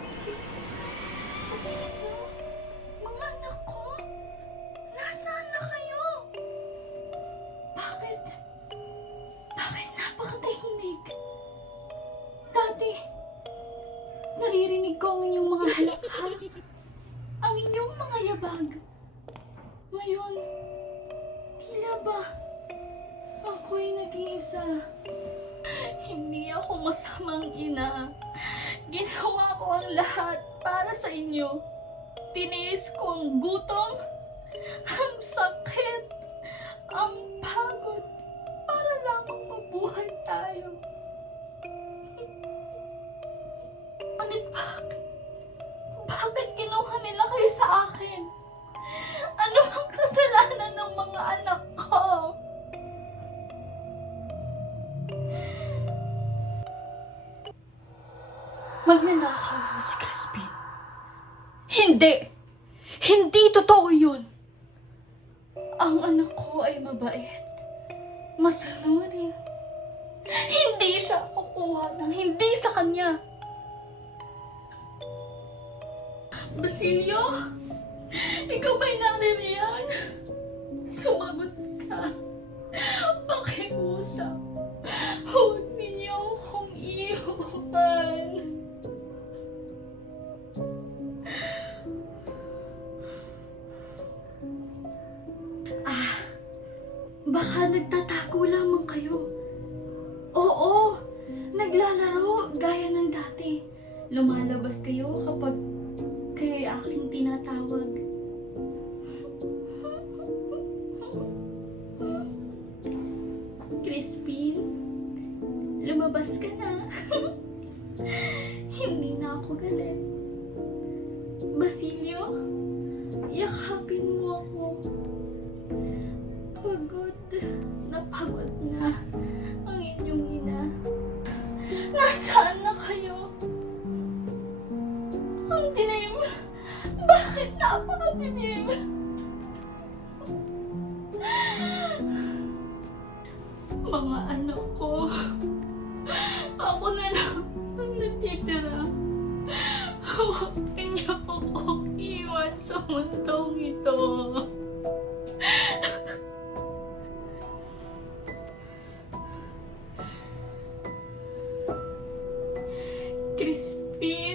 Crispy, Basilio, mga anak ko, nasaan na kayo? Bakit? Bakit napakatahimik? Dati, naririnig ko ang inyong mga halakha, ang inyong mga yabag. Ngayon, tila ba ako'y nag-iisa? Hindi ako masamang ina. Ginawa ko ang lahat para sa inyo. Tiniis ko ang gutom, ang sakit, ang pagod, para lamang mabuhay tayo. Ngunit bakit? Bakit kinuha nila kayo sa akin? Ano ang kasalanan ng mga anak ko? Magnanakaw mo si Crispin. Hindi! Hindi totoo yun! Ang anak ko ay mabait. Masanurin. Hindi siya kukuha ng hindi sa kanya. Basilio, ikaw ba'y naririyan? Sumagot ka. Pakiusap. Huwag ninyo akong iwan. Baka nagtatago lamang kayo. Oo, naglalaro gaya ng dati. Lumalabas kayo kapag kayo'y aking tinatawag. Crispin, lumabas ka na. Hindi na ako galit. Basilio, yakapin mo ako. Pagod na ang inyong ina. Nasaan na kayo? Ang dilim. Bakit napakadilim? Mga anak ko, ako na lang ang natitira. Huwag niyo akong iwan sa mundong ito. Crispy,